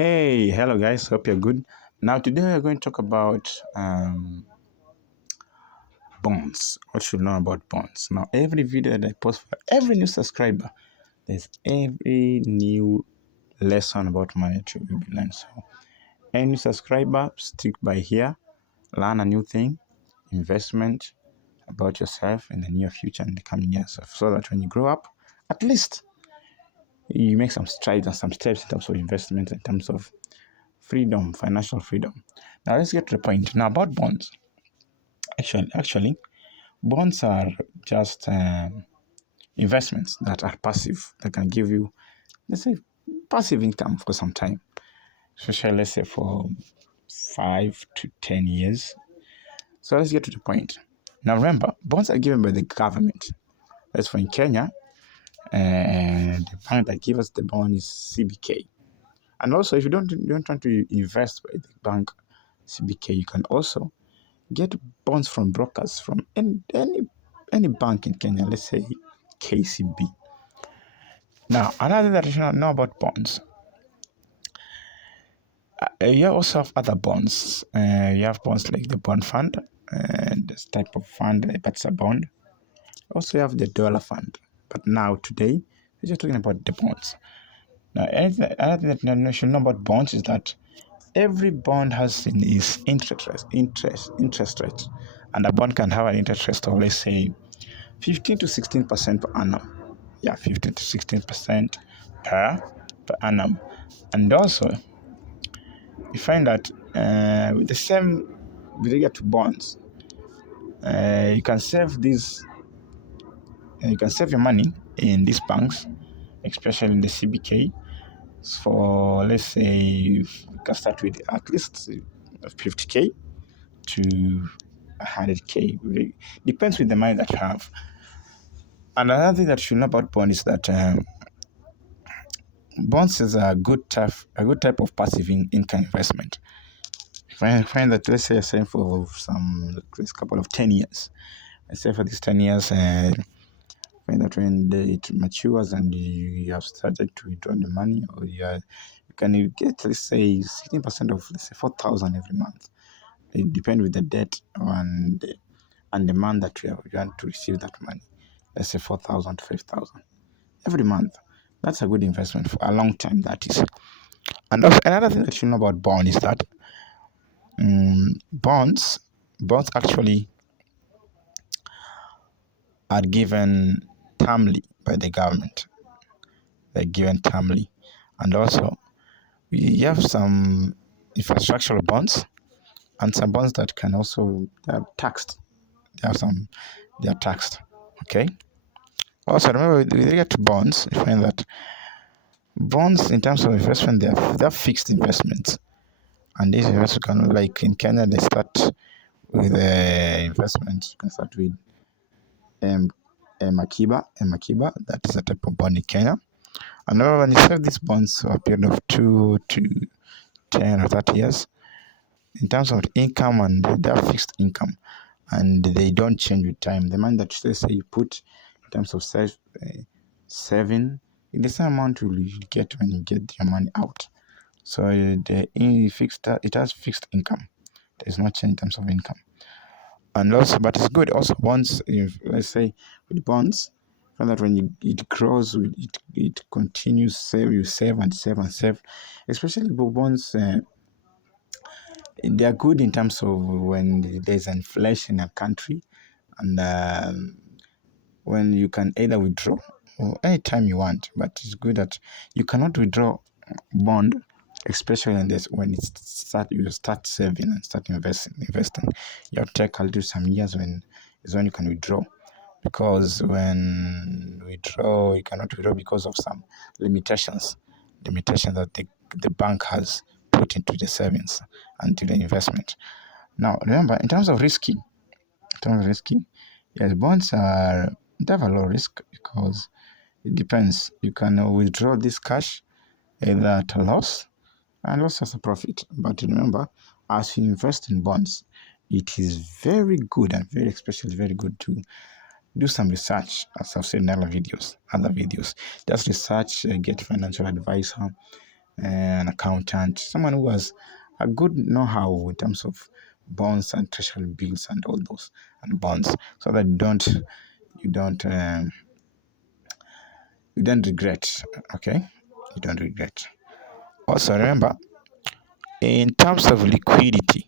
Hey, hello guys, hope you're good. Now today we're going to talk about bonds. What you should know about bonds. Now every video that I post for every new subscriber, there's every new lesson about money to be learned. So any new subscriber, stick by here, learn a new thing, investment about yourself in the near future and the coming years, so that when you grow up, at least you make some strides and some steps in terms of investment, in terms of freedom, financial freedom. Now let's get to the point. Now about bonds. Actually, bonds are just investments that are passive that can give you, let's say, passive income for some time, especially let's say for 5 to 10 years. So let's get to the point. Now remember, bonds are given by the government. That's for in Kenya, and the bank that gives us the bond is CBK. And also, if you don't want to invest by the bank CBK, you can also get bonds from brokers from any bank in Kenya, let's say KCB. Now, another thing that you should know about bonds, you also have other bonds. You have bonds like the bond fund, this type of fund, but it's a bond. Also, you have the dollar fund. But now, today, we're just talking about the bonds. Now, another thing that you should know about bonds is that every bond has its interest rate, and a bond can have an interest rate of, let's say, 15 to 16% per annum. Yeah, 15 to 16% per annum. And also, you find that with the same with regard to bonds, you can save these. You can save your money in these banks, especially in the CBK. For let's say you can start with at least 50K to 100K. It depends with the money that you have. And another thing that you should know about bonds is that bonds is a good type of passive income investment. Find that, let's say you're saving for some couple of 10 years. Let's say for these 10 years, find that when it matures and you have started to withdraw the money, or you can get, let's say, 16% of, let's say, 4,000 every month. It depends with the debt and the month that you want to receive that money. Let's say 4,000 to 5,000 every month. That's a good investment for a long time, that is. And also, another thing that you know about bond is that bonds actually are given termly by the government. They're given termly. And also, you have some infrastructural bonds and some bonds that can also, they're taxed. They are taxed. Okay. Also, remember, with regard to bonds, you find that bonds, in terms of investment, they're fixed investments. And these investments can, like in Kenya, they start with investment. You can start with Makiba, that is a type of bond in Kenya. And remember, when you save these bonds for a period of 2 to 10 or 30 years, in terms of income, and they're fixed income, and they don't change with time. The money that say you put in terms of saving, the same amount will you get when you get your money out. So it has fixed income. There's no change in terms of income. And also, but it's good also bonds, if let's say with bonds, find that when it grows, it continues you save and save and save. Especially bonds, they are good in terms of when there's inflation in a country, and when you can either withdraw or anytime you want. But it's good that you cannot withdraw bond, especially when you start saving and start investing. You have to take a little some years when you can withdraw, because when withdraw you cannot withdraw because of some limitations that the bank has put into the savings and to the investment. Now remember, in terms of risky, yes, bonds they have a low risk, because it depends. You can withdraw this cash either at a loss and also as a profit. But remember, as you invest in bonds, it is very good and especially very good to do some research, as I've said in other videos. Just research, get financial advisor, an accountant, someone who has a good know-how in terms of bonds and treasury bills and all those and bonds, so that you don't um, you don't regret. Okay, you don't regret. Also remember, in terms of liquidity,